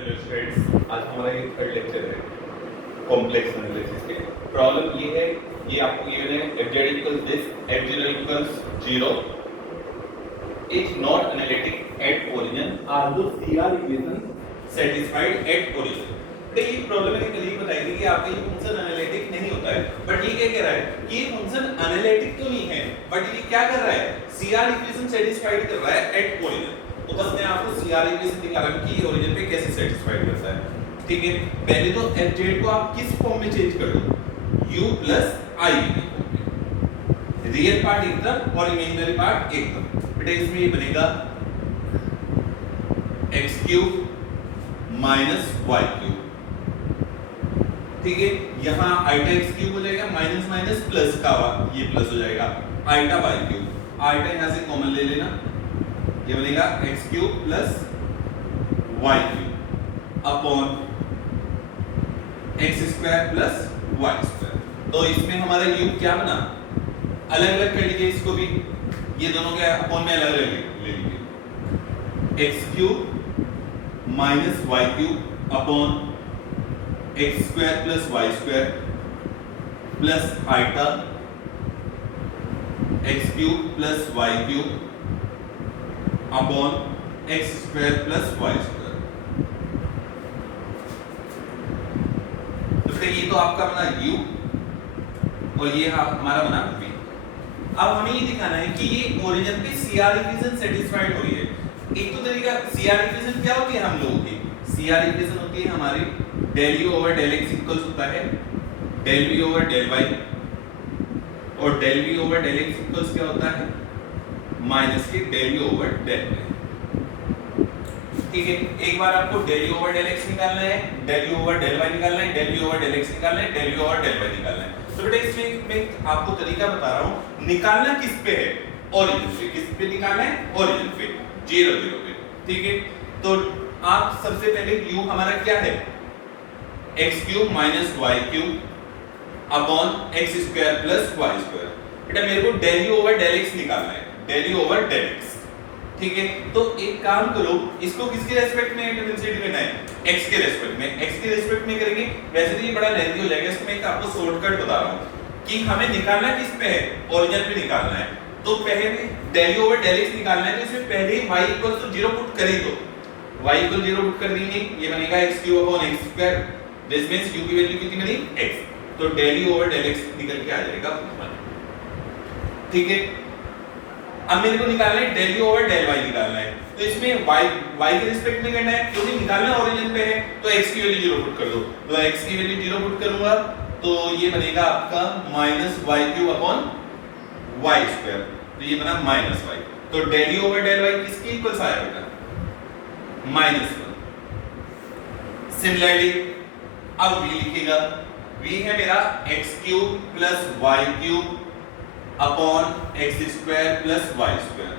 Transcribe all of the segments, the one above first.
Hello students, आज हमारा ये थर्ड लेक्चर है कॉम्प्लेक्स एनालिसिस के। प्रॉब्लम ये है, ये आपको गिवन है f z equals this, f0 equals 0 is not analytic at origin, although CR equation satisfied at origin। तो ये प्रॉब्लम मैंने कल ही बताई थी कि आपका ये फंक्शन एनालिटिक नहीं होता है, बट ये क्या कह रहा है कि ये फंक्शन एनालिटिक तो नहीं है, बट ये क्या कर रहा है, CR इक्वेशन सेटिस्फाइड कर रहा है एट ओरिजिन। तो बस मैं आपको CR इक्वेशन दिखा रहा हूं कि ओरिजिन पे कैसे सेटिस्फाइड करता है। ठीक है, पहले तो fz को आप किस फॉर्म में चेंज कर दो, u plus i, real part एक तरफ और इमेजिनरी पार्ट एक तरफ। बेटा इसमें ये बनेगा x cube minus y cube. ठीक है, यहाँ आइटा x क्यूब हो जाएगा, माइनस माइनस प्लस का ये प्लस हो जाएगा, आइटा y क्यूब। आइटा यहाँ से कॉमन ले लेना, ये बनेगा x cube plus y cube upon x square plus y square. तो इसमें हमारा u क्या बना, अलग अलग कर लीजिए इसको भी, ये दोनों के अपॉन में अलग अलग ले लीजिए, x cube minus y cube upon x square plus y square plus eta x cube plus y cube upon x square plus y square. तो बेटा ये तो आपका बना u और ये हमारा बना v। अब हमें ये दिखाना है कि ये ओरिजिन पे CR इक्वेशन सेटिस्फाइड हो रही है। एक तो तरीका, CR इक्वेशन क्या होती है हम लोगों की, CR इक्वेशन होती है हमारी del u over del x equals होता है del v over del y, और del v over del x equals क्या होता है, माइनस के del u over del y। ठीक है, एक बार आपको del u over del x निकालना है, del u over del y निकालना है, del v over del x निकालना है, del u over del y निकालना है। तो बेटा इसमें मैं आपको तरीका बता रहा हूं, निकालना किस पे है, ओरिजिन पे। किस पे निकालना है, ओरिजिन पे, 0 0 पे। ठीक है, तो आप सबसे पहले u हमारा क्या है, x cube minus y cube upon x square plus y square. बेटा मेरे को del u over del x निकालना है, del u over del x। ठीक है, तो एक काम करो, इसको किसके रेस्पेक्ट में डिफरेंशिएट करना है, x के रेस्पेक्ट में। x के रेस्पेक्ट में करेंगे, वैसे तो ये बड़ा लेंथी हो जाएगा, इसमें एक आपको शॉर्टकट बता रहा हूं कि हमें निकालना किस पे है, ओरिजिन पे निकालना है। तो पहले del u over del x निकालना है, तो इसमें पहले y इक्वल टू 0 पुट करें, तो y इक्वल 0 पुट कर देंगे, ये बनेगा x cube upon x square, this means u की वैल्यू कितनी बनी, x। तो del u over del x निकल के आ जाएगा 1। ठीक है, अब मेरे को निकालना है del u over del y निकालना है, तो इसमें y के रिस्पेक्ट में करना है, क्योंकि निकालना ओरिजिन पे है, तो x की वैल्यू 0 पुट कर दो। तो x की वैल्यू 0 पुट करूंगा तो ये बनेगा आपका minus y cube upon y square, तो ये बना माइनस y। तो del u over del y किसके इक्वल्स आया बेटा, -1। सिमिलरली अब v लिखेगा, v है मेरा x cube plus y cube upon x square plus y square.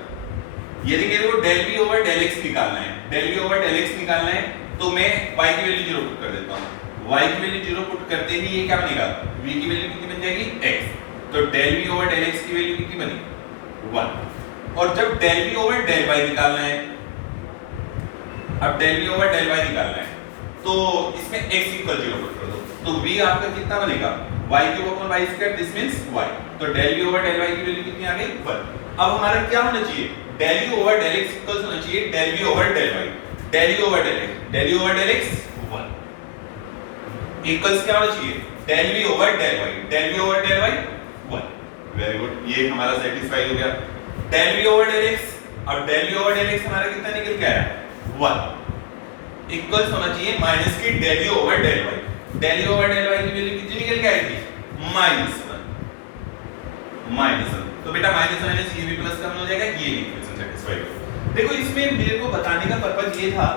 यदि मेरे को del v over del x निकालना है, del v over del x निकालना है, तो मैं y की वैल्यू 0 पुट कर देता हूं। y की वैल्यू 0 पुट करते ही ये क्या बनेगा, v की वैल्यू कितनी बन जाएगी, x। तो del v over del x की वैल्यू कितनी बनी, 1। और जब del v over del y निकालना है, अब del v over del y निकालना है, तो इसमें x इक्वल 0 पुट कर दो, तो v आपका कितना बनेगा, y cube upon y square, this means y। तो del v over del y की वैल्यू कितनी आ गई, 1। अब हमारा क्या होना चाहिए, del u over del x equals होना चाहिए del v over del y। del u over del x, del u over del x 1 equals क्या होना चाहिए, del v over del y, del v over del y 1। Very good, ये हमारा satisfy हो गया। del v over del x, अब del v over del x हमारा कितना निकल के आया, 1 इक्वल्स होना चाहिए माइनस के del u over del y। del u over del y की वैल्यू कितनी निकल के आएगी, -1। तो बेटा माइनस माइनस ये भी प्लस का हो जाएगा, ये भी इक्वेशन सेटिस्फाई हो। देखो इसमें मेरे को बताने का पर्पस ये था,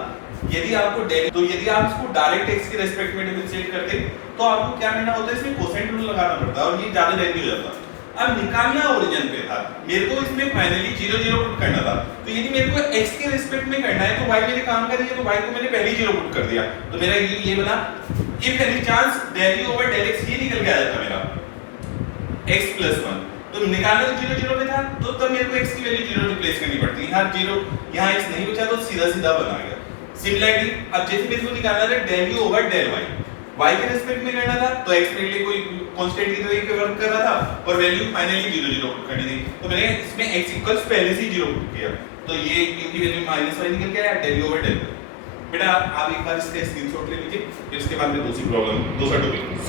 यदि आपको तो यदि आप इसको डायरेक्ट x के रेस्पेक्ट में डिफरेंशिएट करते तो आपको क्या करना होता है, इसमें कोसेंट रूल लगाना पड़ता है और ये ज्यादा लेंथी हो जाता। अब निकालना ओरिजिन पे था, मेरे को इसमें फाइनली 0 0 पुट करना था, तो यदि मेरे को x के रिस्पेक्ट में करना है तो y मेरे काम कर रही है, तो y को मैंने पहले ही 0 पुट कर दिया, तो मेरा ये बना, if any chance del u over del x ये निकल के आ जाता मेरा x + 1। तो निकालना तो 0 0 पे था, तो तब मेरे को x की वैल्यू 0 रिप्लेस करनी पड़ती है। यहाँ 0, यहाँ x नहीं बचा तो सीधा सीधा बना गया। सिमिलरिटी अब जैसे मेरे को निकालना था del u over del y, y के रिस्पेक्ट में करना था तो एक्स के लिए कोई कांस्टेंट की तरह के वर्क कर रहा था और वैल्यू फाइनली 0 0 पुट करनी थी, तो मैंने इसमें x इक्वल्स पहले से 0 पुट किया, तो ये q की वैल्यू -y निकल के आया डेल यू ओवर डेल। बेटा आप एक बार इसका स्क्रीनशॉट ले लीजिए, फिर इसके बाद में दूसरी प्रॉब्लम दूसरा टॉपिक